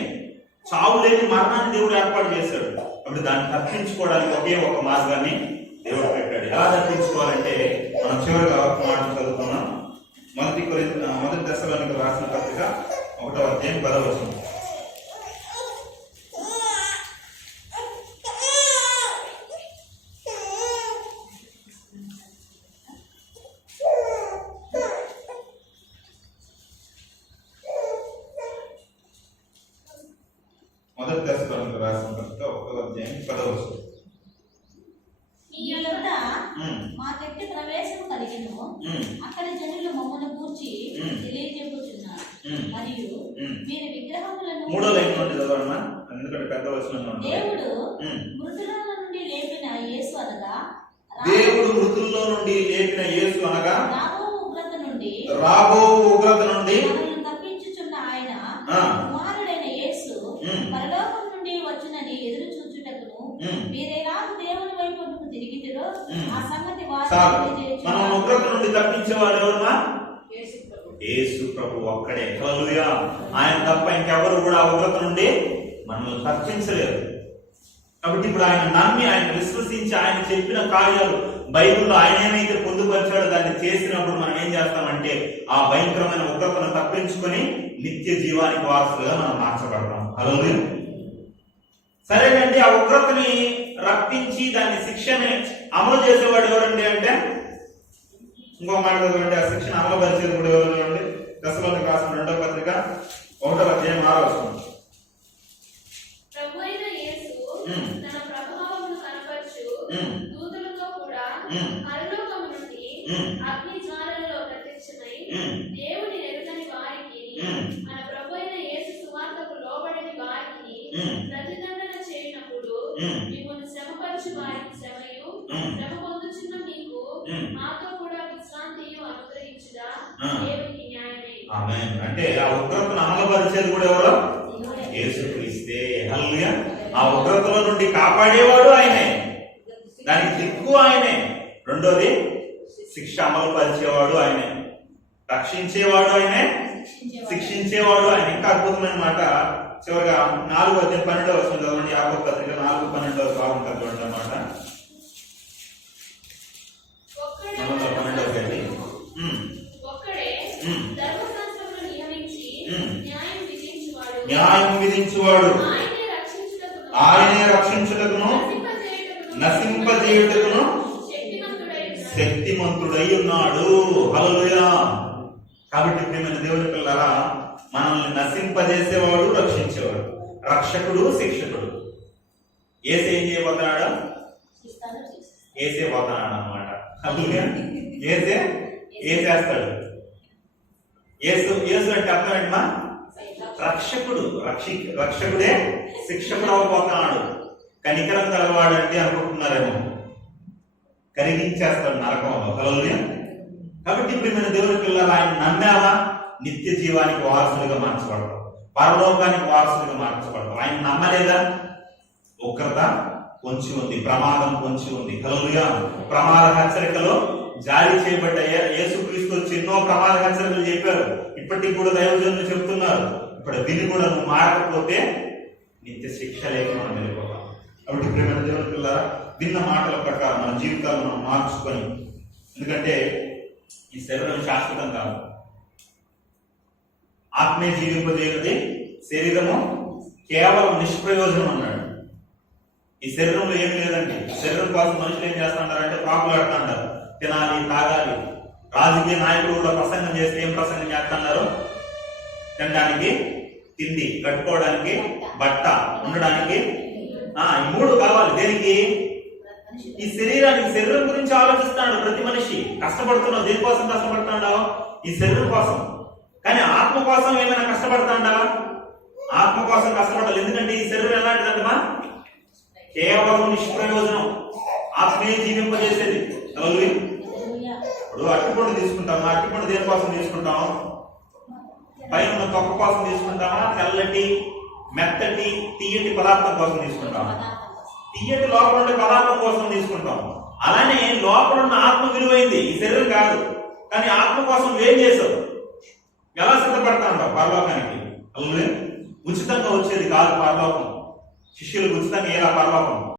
చావు లేని మరణాన్ని దేవుడు ఏర్పాటు చేశాడు. అప్పుడు దాన్ని తప్పించుకోవడానికి ఒకే ఒక మార్గాన్ని దేవుడు పెట్టాడు. ఎలా తప్పించుకోవాలంటే మనం చివరిగా ఒక మాట చదువుకున్నాం. మొదటి దశలోనికి రాసిన పత్రిక 1వ అధ్యాయం 10వ వచనం. మొదటి దశలోనికి రాసిన పత్రిక 1వ అధ్యాయం 10వ వచనం. మాకెట్టి ప్రవేశం కలిగిను, అక్కడ జనులు మమ్మల్ని కూర్చి తెలియజేస్తున్నారు. మరియు మీరు విగ్రహములను 3వ లైన్ నుండి చదవమ్మా, ఎందుకంటే పెద్ద వచనం. దేవుడు మృతులలో నుండి లేపిన యేసు అనగా, దేవుడు మృతుల్లో నుండి లేపిన యేసు అనగా, రాబో ఉగ్రత నుండి మనల్ని తప్పించుచున్న ఆయన కుమారుడైన యేసు పరలోకం నుండి వచ్చునని ఎదురు చూచుటకును మీరేలా దేవుని వైపు తిరిగితిరో ఆ సంగతి మనం ఉగ్రత నుండి తప్పించేవాడు ఎవరుమా? యేసు ప్రభు ఒక్కడే. హల్లెలూయా. ఆయన తప్ప ఇంకెవరు కూడా ఉగ్రత నుండి మనల్ని తప్పించలేరు. కాబట్టి ఇప్పుడు ఆయన నమ్మి, ఆయన విశ్వసించి, ఆయన చెప్పిన కార్యాలు బైబిల్లో ఆయన ఏమైతే పొందుపరిచాడో దాన్ని చేసినప్పుడు మనం ఏం చేస్తామంటే ఆ భయంకరమైన ఉగ్రతను తప్పించుకొని నిత్య జీవానికి వారసులుగా మనం మార్చబడతాం. హల్లెలూయా. సరేనండి, ఆ ఉగ్రతని రప్పించి దాన్ని శిక్షని అమలు చేసేవాడు ఎవరండి అంటే, ఇంకో మాట చదవండి, ఆ శిక్షణ అమలు పరిచేది కూడా ఎవరు అండి? దశలోనికి రాసిన 2వ పత్రిక 1వ అధ్యాయం 6వ వచనం. ప్రభువైన యేసు తన ప్రభావమును కనపరచు దూతలతో కూడా పరలోకము నుండి అగ్ని జ్వాలలలో ప్రత్యక్షమై దేవుని ఎరుగని వారికి, మన ప్రభువైన యేసు సువార్తకు లోబడని వారికి ప్రతిదండన చేయనప్పుడు మిమ్మల్ని శ్రమపరచు వారికి శ్రమయు, శ్రమ పొందుచున్న మీకు మాతో కూడా విశ్రాంతియు అనుగ్రహించుదా దేవునికి న్యాయమే. ఆమేన్. అంటే ఆ ఉగ్రతను అమలుపరిచేది కూడా ఎవరు? యేసుక్రీస్తే. హల్లెలూయా. ఆ ఉగ్రతలో నుండి కాపాడేవాడు ఆయనే, దానికి దిక్కు ఆయనే. రెండోది శిక్ష అమలు పరిచేవాడు ఆయనే. రక్షించేవాడు ఆయనే, శిక్షించేవాడు ఆయన. ఇంకా అద్భుతమైన మాట చివరిగా 4:12 చదవండి. యాకోబు పత్రిక 4:12 బాగుంటుంది చూడండి అన్నమాట. ఒక్కడే 4:12 ఒక్కడే ధర్మశాస్త్రమును నియమించి న్యాయం విధించువాడు. న్యాయం విధించువాడు ఆయనే రక్షించుటకును నశింపజేయుటకును శక్తిమంతుడై ఉన్నాడు. హల్లెలూయా. కాబట్టి ప్రియమైన దేవుని పిల్లలారా, మనల్ని నశింపజేసేవాడు, రక్షించేవాడు, రక్షకుడు, శిక్షకుడు. ఏసే ఏం చేయబోతున్నాడు? ఏసే పోతున్నాడు అన్నమాట. హల్లెలూయా. ఏసేస్తాడు. ఏసు అంటే అర్థం ఏంటమ్మా? రక్షకుడు. రక్షకుడే శిక్షకుడు అవ్వబోతున్నాడు. కనికరం కలవాడంటే అనుకుంటున్నారేమో, కరిగించేస్తాడు నరకంలో. హల్లెలూయా. కాబట్టి ప్రియమైన దేవుని పిల్లలు, ఆయన నమ్మావా, నిత్య జీవానికి వారసులుగా మార్చబడతాం, పరలోకానికి వారసులుగా మార్చబడతాం. ఆయన నమ్మలేదా, ఉగ్రత పొంచి ఉంది, ప్రమాదం పొంచి ఉంది. హల్లెలూయా. ప్రమాద హెచ్చరికలో జారీ చేయబడ్డ యేసుక్రీస్తు వచ్చి ఎన్నో ప్రమాద హెచ్చరికలు చెప్పారు. ఇప్పటికి కూడా దైవజనులు చెప్తున్నారు. ఇప్పుడు విని కూడా నువ్వు మారకపోతే నిత్య శిక్ష లేక మనం వెళ్ళిపోతాం. కాబట్టి ప్రియమైన దేవుని పిల్లలారా, విన్న మాటల ప్రకారం మన జీవితాలను మనం మార్చుకొని, ఎందుకంటే ఈ శరీరం శాశ్వతం కాదు. ఆత్మే జీవింపజేయనిది శరీరము కేవలం నిష్ప్రయోజనం అన్నాడు. ఈ శరీరంలో ఏం లేదండి. శరీరం కోసం మనుషులు ఏం చేస్తుంటారంటే ప్రాకులాడుతుంటారు, తినాలి, తాగాలి. రాజకీయ నాయకులు కూడా ప్రసంగం చేస్తే ఏం ప్రసంగం చేస్తున్నారు? తినడానికి తిండి, కట్టుకోవడానికి బట్ట, ఉండడానికి ఈ 3 కావాలి. దేనికి? ఈ శరీరానికి. శరీరం గురించి ఆలోచిస్తున్నాడు ప్రతి మనిషి. కష్టపడుతున్నావు, దేనికోసం కష్టపడుతున్నావు? ఈ శరీరం కోసం. కానీ ఆత్మ కోసం ఏమైనా కష్టపడుతుండా? ఆత్మ కోసం కష్టపడాలి. ఎందుకంటే ఈ శరీరం ఎలాంటిదంటమా? కేవలం నిష్ప్రయోజనం. ఆత్మే జీవింపజేసేది. ఇప్పుడు అట్టిపండు తీసుకుంటామా? అట్టిపండు దేనికోసం తీసుకుంటాం? పైన ఉన్న తొక్క కోసం తీసుకుంటామా? తెల్లటి, మెత్తటి, తీయటి పదార్థం కోసం తీసుకుంటాం. తీయటి లోపల ఉండే పదార్థం కోసం తీసుకుంటాం. అలానే లోపల ఉన్న ఆత్మ విలువైంది, ఈ శరీరం కాదు. కానీ ఆత్మ కోసం ఏం చేసావు? ఎలా సిద్ధపడతావు పరలోకానికి? ఉచితంగా వచ్చేది కాదు పరలోకం. శిష్యులకు ఉచితంగా ఎలా పరలోకం?